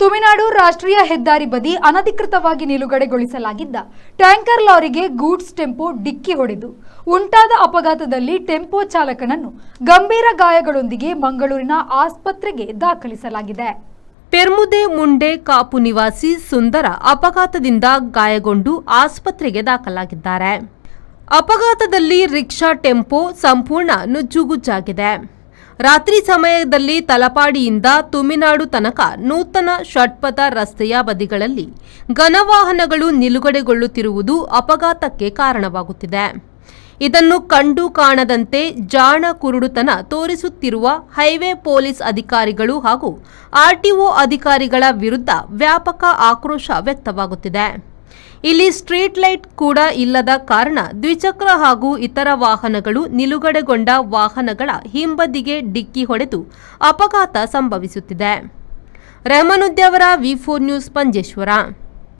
ತುಮಿನಾಡು ರಾಷ್ಟ್ರೀಯ ಹೆದ್ದಾರಿ ಬದಿ ಅನಧಿಕೃತವಾಗಿ ನಿಲುಗಡೆಗೊಳಿಸಲಾಗಿದ್ದ ಟ್ಯಾಂಕರ್ ಲಾರಿಗೆ ಗೂಡ್ಸ್ ಟೆಂಪೋ ಡಿಕ್ಕಿ ಹೊಡೆದು ಉಂಟಾದ ಅಪಘಾತದಲ್ಲಿ ಟೆಂಪೋ ಚಾಲಕನನ್ನು ಗಂಭೀರ ಗಾಯಗಳೊಂದಿಗೆ ಮಂಗಳೂರಿನ ಆಸ್ಪತ್ರೆಗೆ ದಾಖಲಿಸಲಾಗಿದೆ. ಪೆರ್ಮುದೆ ಮುಂಡೆ ಕಾಪು ನಿವಾಸಿ ಸುಂದರ ಅಪಘಾತದಿಂದ ಗಾಯಗೊಂಡು ಆಸ್ಪತ್ರೆಗೆ ದಾಖಲಾಗಿದ್ದಾರೆ. ಅಪಘಾತದಲ್ಲಿ ರಿಕ್ಷಾ ಟೆಂಪೋ ಸಂಪೂರ್ಣ ನುಜ್ಜುಗುಜ್ಜಾಗಿದೆ. ರಾತ್ರಿ ಸಮಯದಲ್ಲಿ ತಲಪಾಡಿಯಿಂದ ತುಮಿನಾಡು ತನಕ ನೂತನ ಷಟ್ಪಥ ರಸ್ತೆಯ ಬದಿಗಳಲ್ಲಿ ಘನವಾಹನಗಳು ನಿಲುಗಡೆಗೊಳ್ಳುತ್ತಿರುವುದು ಅಪಘಾತಕ್ಕೆ ಕಾರಣವಾಗುತ್ತಿದೆ. ಇದನ್ನು ಕಂಡು ಕಾಣದಂತೆ ಜಾಣ ಕುರುಡುತನ ತೋರಿಸುತ್ತಿರುವ ಹೈವೇ ಪೊಲೀಸ್ ಅಧಿಕಾರಿಗಳು ಹಾಗೂ ಆರ್ಟಿಒ ಅಧಿಕಾರಿಗಳ ವಿರುದ್ಧ ವ್ಯಾಪಕ ಆಕ್ರೋಶ ವ್ಯಕ್ತವಾಗುತ್ತಿದೆ. ಇಲ್ಲಿ ಸ್ಟ್ರೀಟ್ ಲೈಟ್ ಕೂಡ ಇಲ್ಲದ ಕಾರಣ ದ್ವಿಚಕ್ರ ಹಾಗೂ ಇತರ ವಾಹನಗಳು ನಿಲುಗಡೆಗೊಂಡ ವಾಹನಗಳ ಹಿಂಬದಿಗೆ ಡಿಕ್ಕಿ ಹೊಡೆದು ಅಪಘಾತ ಸಂಭವಿಸುತ್ತಿದೆ. ರೆಹಮಾನುದ್ದಿ ಅವರ ವಿ4 ನ್ಯೂಸ್, ಪಂಜೇಶ್ವರ.